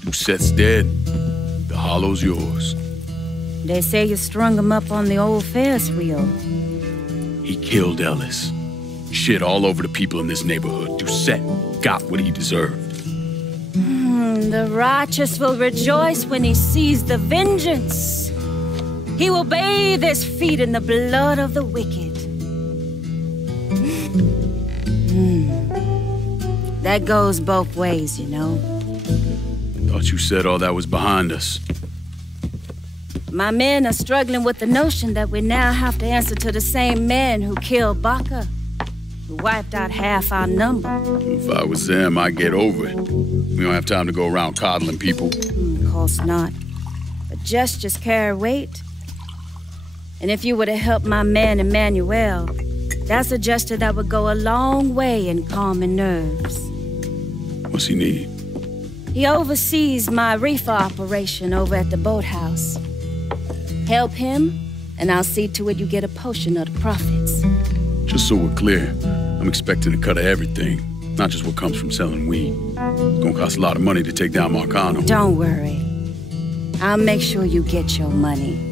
Doucette's dead. The hollow's yours. They say you strung him up on the old Ferris wheel. He killed Ellis. Shit all over the people in this neighborhood. Doucette got what he deserved. The righteous will rejoice when he sees the vengeance. He will bathe his feet in the blood of the wicked. That goes both ways, you know. Thought you said all that was behind us. My men are struggling with the notion that we now have to answer to the same men who killed Baca, who wiped out half our number. If I was them, I'd get over it. We don't have time to go around coddling people. Of course not. But gestures carry weight. And if you were to help my man Emmanuel, that's a gesture that would go a long way in calming nerves. What's he need? He oversees my reefer operation over at the boathouse. Help him, and I'll see to it you get a portion of the profits. Just so we're clear, I'm expecting a cut of everything, not just what comes from selling weed. It's gonna cost a lot of money to take down Marcano. Don't worry. I'll make sure you get your money.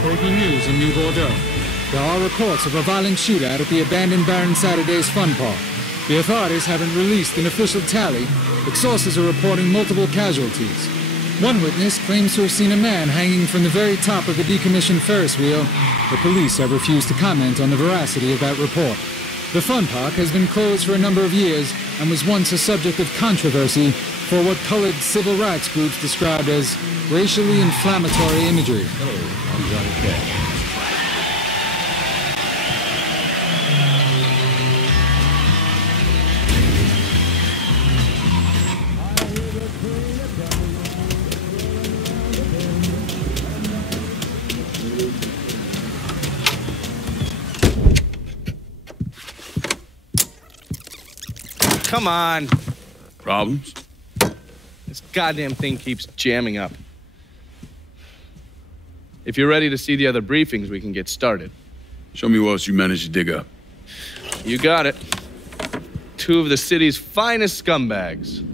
Breaking news in New Bordeaux. There are reports of a violent shootout at the abandoned Baron Saturday's fun park. The authorities haven't released an official tally, but sources are reporting multiple casualties. One witness claims to have seen a man hanging from the very top of the decommissioned Ferris wheel. The police have refused to comment on the veracity of that report. The fun park has been closed for a number of years and was once a subject of controversy for what colored civil rights groups described as racially inflammatory imagery. Come on. Problems? This goddamn thing keeps jamming up. If you're ready to see the other briefings, we can get started. Show me what else you managed to dig up. You got it. Two of the city's finest scumbags.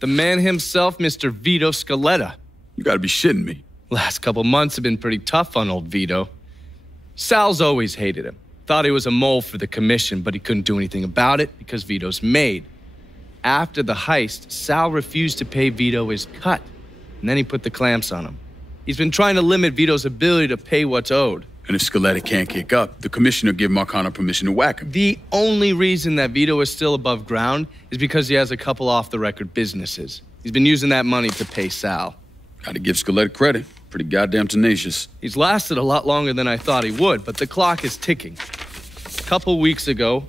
The man himself, Mr. Vito Scaletta. You gotta be shitting me. Last couple months have been pretty tough on old Vito. Sal's always hated him. Thought he was a mole for the commission, but he couldn't do anything about it because Vito's made. After the heist, Sal refused to pay Vito his cut, and then he put the clamps on him. He's been trying to limit Vito's ability to pay what's owed. And if Scaletta can't kick up, the commissioner give Marcano permission to whack him. The only reason that Vito is still above ground is because he has a couple off-the-record businesses. He's been using that money to pay Sal. Gotta give Scaletta credit. Pretty goddamn tenacious. He's lasted a lot longer than I thought he would, but the clock is ticking. A couple weeks ago,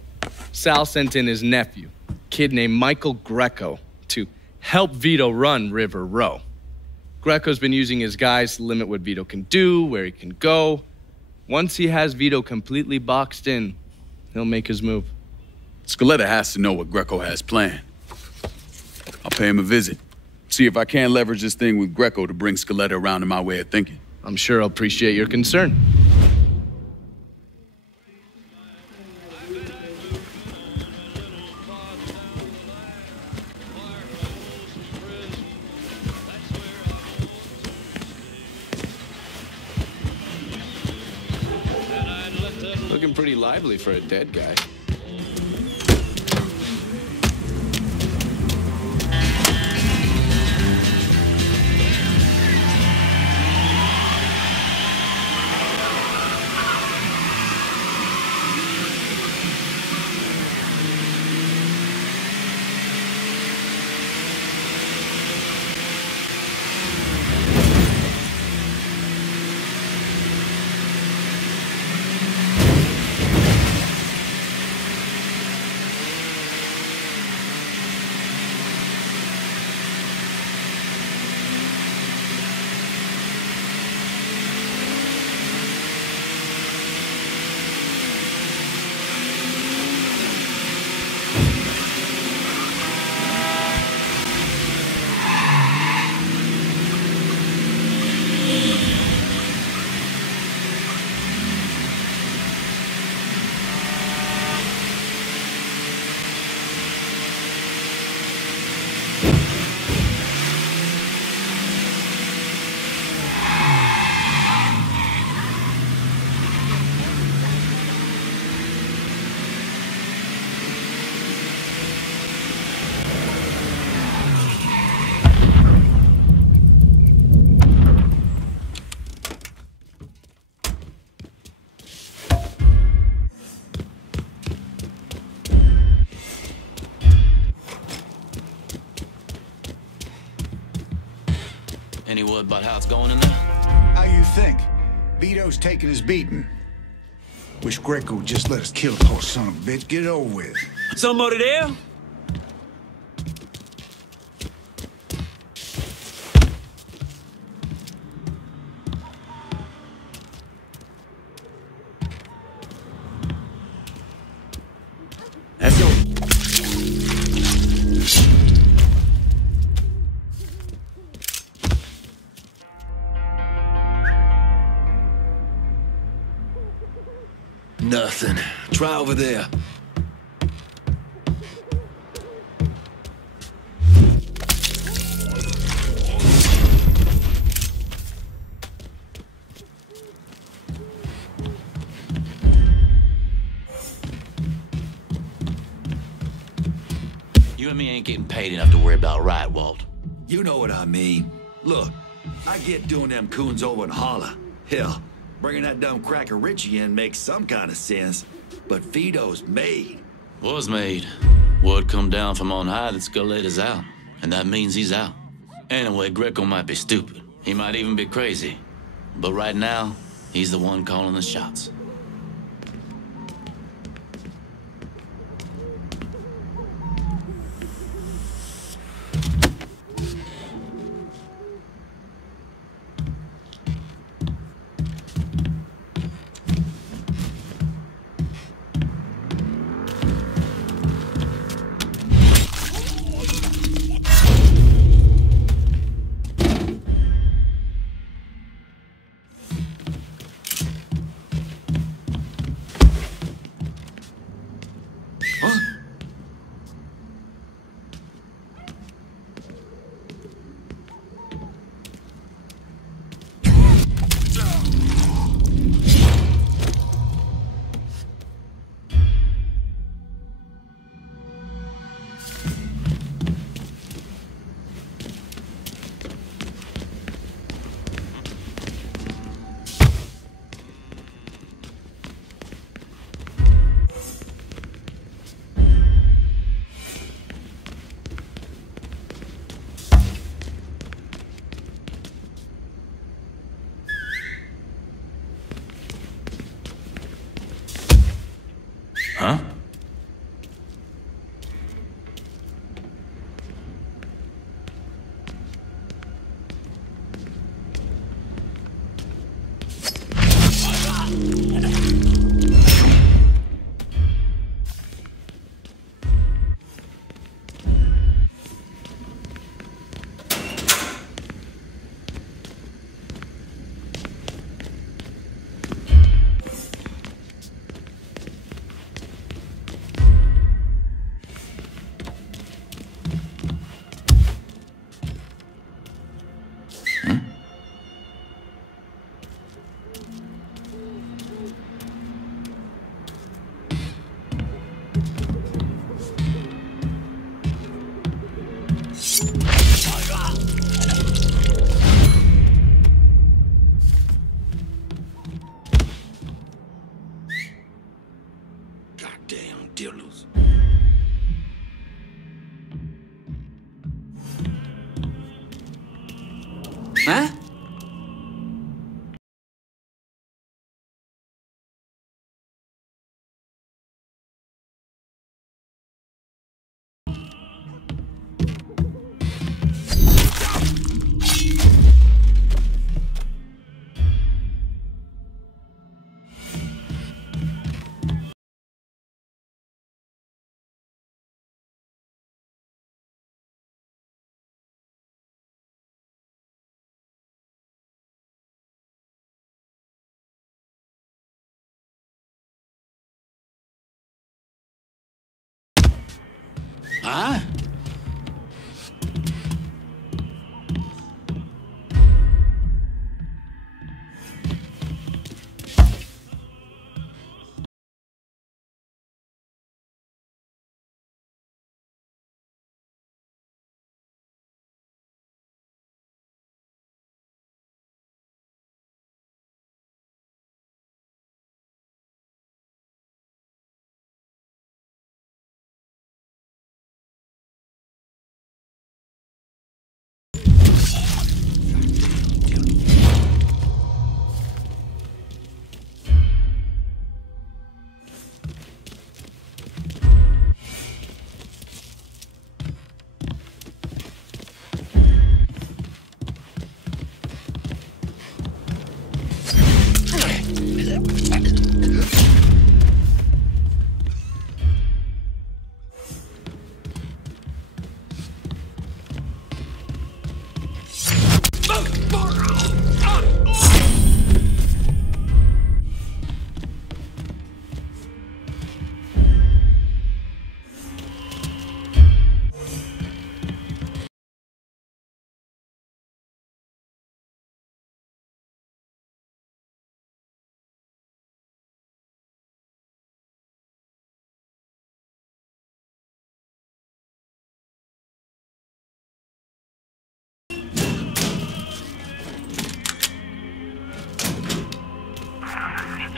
Sal sent in his nephew, a kid named Michael Greco, to help Vito run River Row. Greco's been using his guys to limit what Vito can do, where he can go. Once he has Vito completely boxed in, he'll make his move. Scaletta has to know what Greco has planned. I'll pay him a visit. See if I can't leverage this thing with Greco to bring Scaletta around to my way of thinking. I'm sure he'll appreciate your concern. Looking pretty lively for a dead guy. Any word about how it's going in there? How you think? Vito's taking his beating. Wish Greco would just let us kill the poor son of a bitch. Get it over with. Somebody there? That's all. Nothing. Try over there. You and me ain't getting paid enough to worry about, right, Walt? You know what I mean. Look, I get doing them coons over in Holla. Hell, bringing that dumb cracker Richie in makes some kind of sense. But Vito's made. Was made. Word come down from on high that Skeleto's out. And that means he's out. Anyway, Greco might be stupid. He might even be crazy. But right now, he's the one calling the shots. dealers. Huh? Huh?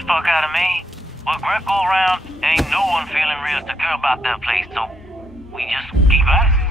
Fuck out of me. With Greco around, ain't no one feeling real secure about that place, so we just keep at it.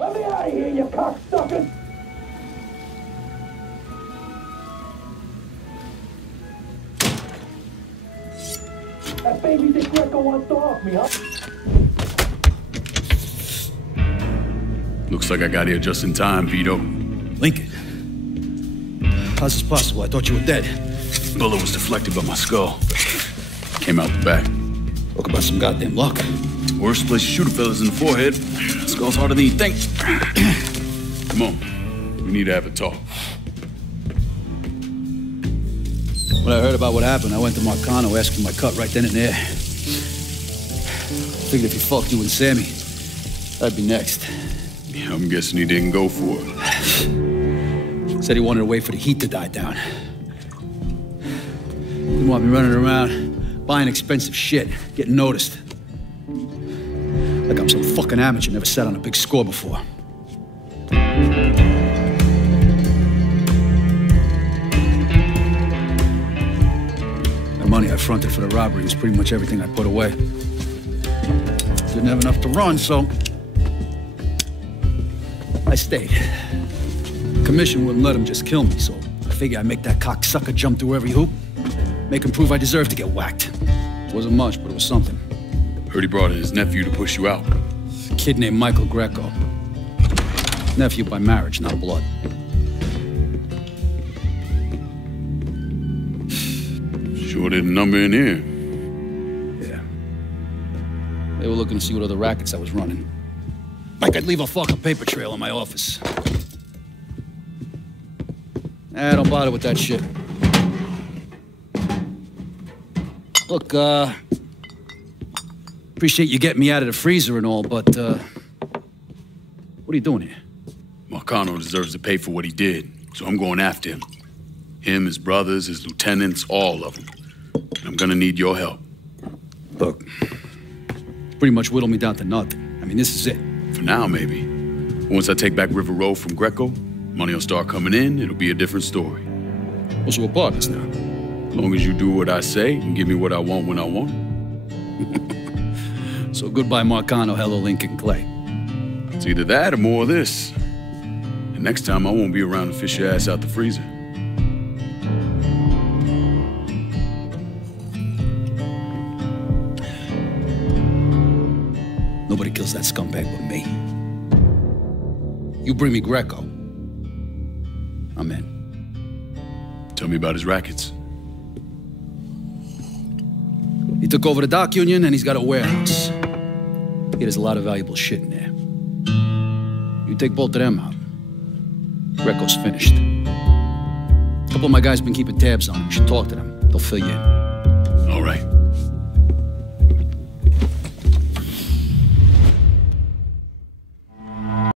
Let me out of here, you cocksuckers! That baby Dick Greco wants to off me, huh? Looks like I got here just in time, Vito. Lincoln. How's this possible? I thought you were dead. Bullet was deflected by my skull. Came out the back. Talk about some goddamn luck. Worst place to shoot a fella's in the forehead. Skull's harder than you think. Come on. We need to have a talk. When I heard about what happened, I went to Marcano asking my cut right then and there. Figured if he fucked you and Sammy, I'd be next. Yeah, I'm guessing he didn't go for it. Said he wanted to wait for the heat to die down. Didn't want me running around, buying expensive shit, getting noticed. Like I'm some fucking amateur, never sat on a big score before. money I fronted for the robbery was pretty much everything I put away. Didn't have enough to run, so I stayed. Commission wouldn't let him just kill me, so I figured I'd make that cocksucker jump through every hoop, make him prove I deserve to get whacked. It wasn't much, but it was something. Heard he brought in his nephew to push you out. A kid named Michael Greco. Nephew by marriage, not blood. Sure did a number in here. Yeah. They were looking to see what other rackets I was running. Like I'd leave a fucking paper trail in my office. Don't bother with that shit. Look, appreciate you getting me out of the freezer and all, but, what are you doing here? Marcano deserves to pay for what he did, so I'm going after him. Him, his brothers, his lieutenants, all of them. I'm gonna need your help. Look, pretty much whittled me down to nothing. I mean, this is it. For now, maybe. Once I take back River Road from Greco, money will start coming in, it'll be a different story. Well, so we're partners now. As long as you do what I say and give me what I want when I want it. So goodbye, Marcano, hello, Lincoln Clay. It's either that or more of this. And next time, I won't be around to fish your ass out the freezer. Nobody kills that scumbag but me. You bring me Greco, I'm in. Tell me about his rackets. He took over the dock union and he's got a warehouse. He has a lot of valuable shit in there. You take both of them out, Greco's finished. A couple of my guys been keeping tabs on him. You should talk to them. They'll fill you in. All right.